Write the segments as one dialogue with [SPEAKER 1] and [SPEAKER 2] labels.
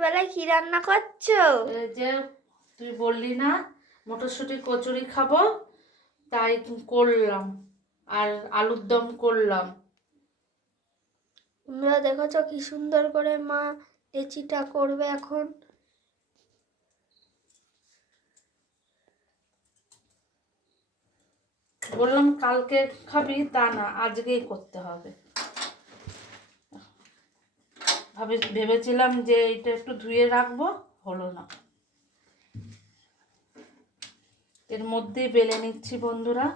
[SPEAKER 1] রাত্রিবেলায় কি রান্না করছ?
[SPEAKER 2] এই যে তুই বললি না মটরশুঁটি কচুরি খাব তাই করলাম আর আলুর দম করলাম।
[SPEAKER 1] তোমরা দেখেছ কি সুন্দর করে মা লেচিটা করবে এখন?
[SPEAKER 2] বললাম কালকে খাবি তা না আজকেই করতে হবে। ভাবে, ভেবেছিলাম যে এটা একটু ধুয়ে রাখব, হলো না। এর মধ্যেই বেলে নিচ্ছি বন্ধুরা।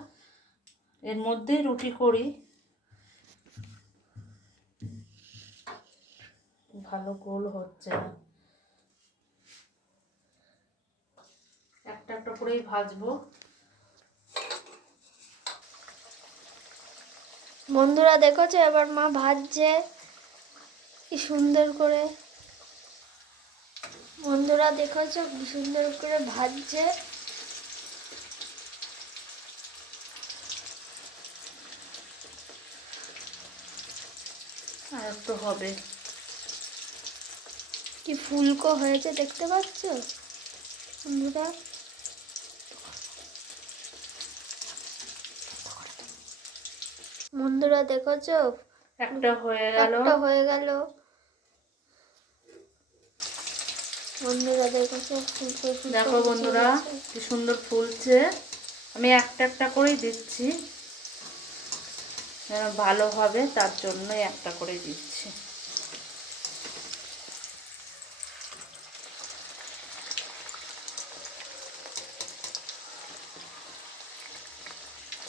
[SPEAKER 2] এর মধ্যেই রুটি করি। ভালো গোল হচ্ছে না। একটা একটা করেই ভাজবো।
[SPEAKER 1] বন্ধুরা, দেখেছ? এবার মা ভাজছে। কি সুন্দর করে বন্ধুরা দেখেছ? কি সুন্দর করে ভাজছে।
[SPEAKER 2] আর একটু হবে।
[SPEAKER 1] কি ফুলকো হয়েছে দেখতে পাচ্ছ? বন্ধুরা। বন্ধুরা দেখেছ?
[SPEAKER 2] একটা হয়ে গেল।
[SPEAKER 1] একটা হয়ে গেল। বন্ধুরা
[SPEAKER 2] দেখো বন্ধুরা কি সুন্দর ফুলছে। আমি একটা একটা করেই দিচ্ছি। যেন ভালো হবে তার জন্যই একটা করে দিচ্ছি।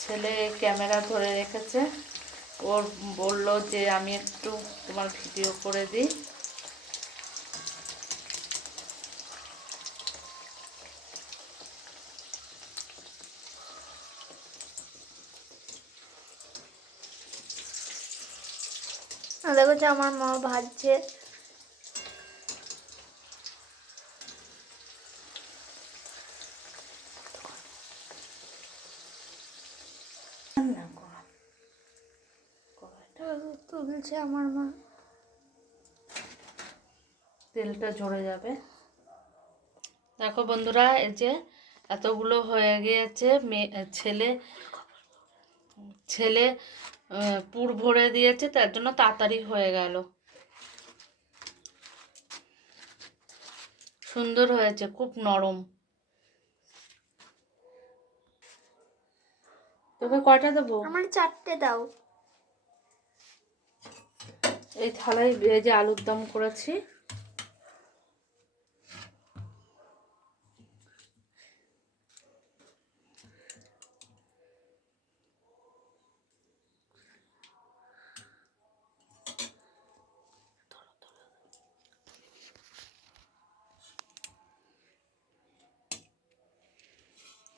[SPEAKER 2] ছেলে ক্যামেরা ধরে রেখেছে। ওর বলল যে আমি একটু তোমার ভিডিও করে দিই।
[SPEAKER 1] আর দেখেছ আমার মা ভাজছে। তুলছে আমার মা।
[SPEAKER 2] তেলটা ঝরে যাবে। দেখো বন্ধুরা, এই যে এতগুলো হয়ে গিয়েছে মেয়ে ছেলে ছেলে পুর ভরে দিয়েছে তার জন্য তাড়াতাড়ি হয়ে গেল। সুন্দর হয়েছে খুব নরম। তোকে কয়টা দেবো?
[SPEAKER 1] আমার চারটে দাও।
[SPEAKER 2] এই থালায় ভেজে আলুর দম করেছি।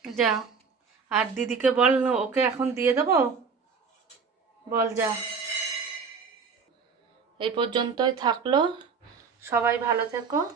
[SPEAKER 2] যা। আর দিদিকে বল, ওকে এখন দিয়ে দেবো? বল যা। এই পর্যন্তই থাকল। সবাই ভালো থেকো।